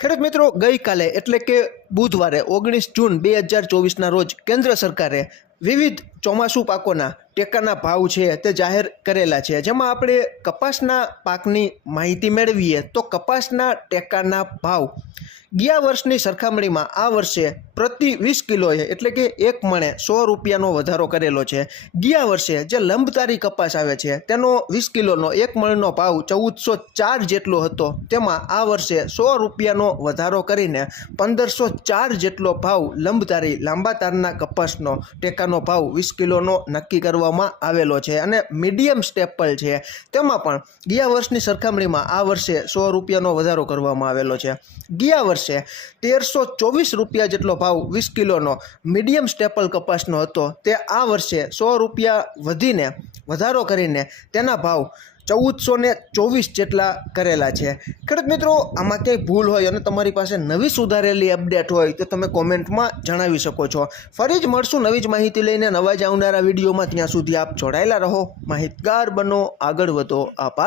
ખેડૂત મિત્રો, ગઈકાલે એટલે કે બુધવારે ઓગણીસ જૂન બે હજાર ચોવીસના રોજ કેન્દ્ર સરકારે વિવિધ ચોમાસું પાકોના ટેકાના ભાવ છે તે જાહેર કરેલા છે. જેમાં આપણે કપાસના પાકની માહિતી મેળવીએ તો કપાસના ટેકાના ભાવ ગયા વર્ષની સરખામણીમાં આ વર્ષે પ્રતિ વીસ કિલોએ એટલે કે એક મણે સો રૂપિયાનો વધારો કરેલો છે. ગયા વર્ષે જે લંબતારી કપાસ આવે છે તેનો વીસ કિલોનો એક મણનો ભાવ ચૌદસો ચાર જેટલો હતો. તેમાં આ વર્ષે સો રૂપિયાનો વધારો કરીને પંદરસો ચાર જેટલો ભાવ લંબતારી લાંબા તારના કપાસનો ટેકાનો ભાવ વીસ કિલોનો નક્કી કરવામાં આવેલો છે અને મીડિયમ સ્ટેપલ છે. તેમાં પણ ગયા વર્ષની સરખામણીમાં આ વર્ષે સો રૂપિયાનો વધારો કરવામાં આવેલો છે. ગયા વર્ષે તેરસો ચોવીસ રૂપિયા જેટલો ભાવ વીસ કિલોનો મીડિયમ સ્ટેપલ કપાસનો હતો. તે આ વર્ષે સો રૂપિયા વધીને વધારો કરીને તેના ભાવ ચૌદસો ને ચોવીસ જેટલા કરેલા છે. ખેડૂત મિત્રો, આમાં ક્યાંય ભૂલ હોય અને તમારી પાસે નવી સુધારેલી અપડેટ હોય તો તમે કોમેન્ટમાં જણાવી શકો છો. ફરી જ મળશું નવી જ માહિતી લઈને નવા જ આવનારા વિડીયોમાં. ત્યાં સુધી આપ જોડાયેલા રહો. માહિતગાર બનો, આગળ વધો. આભાર.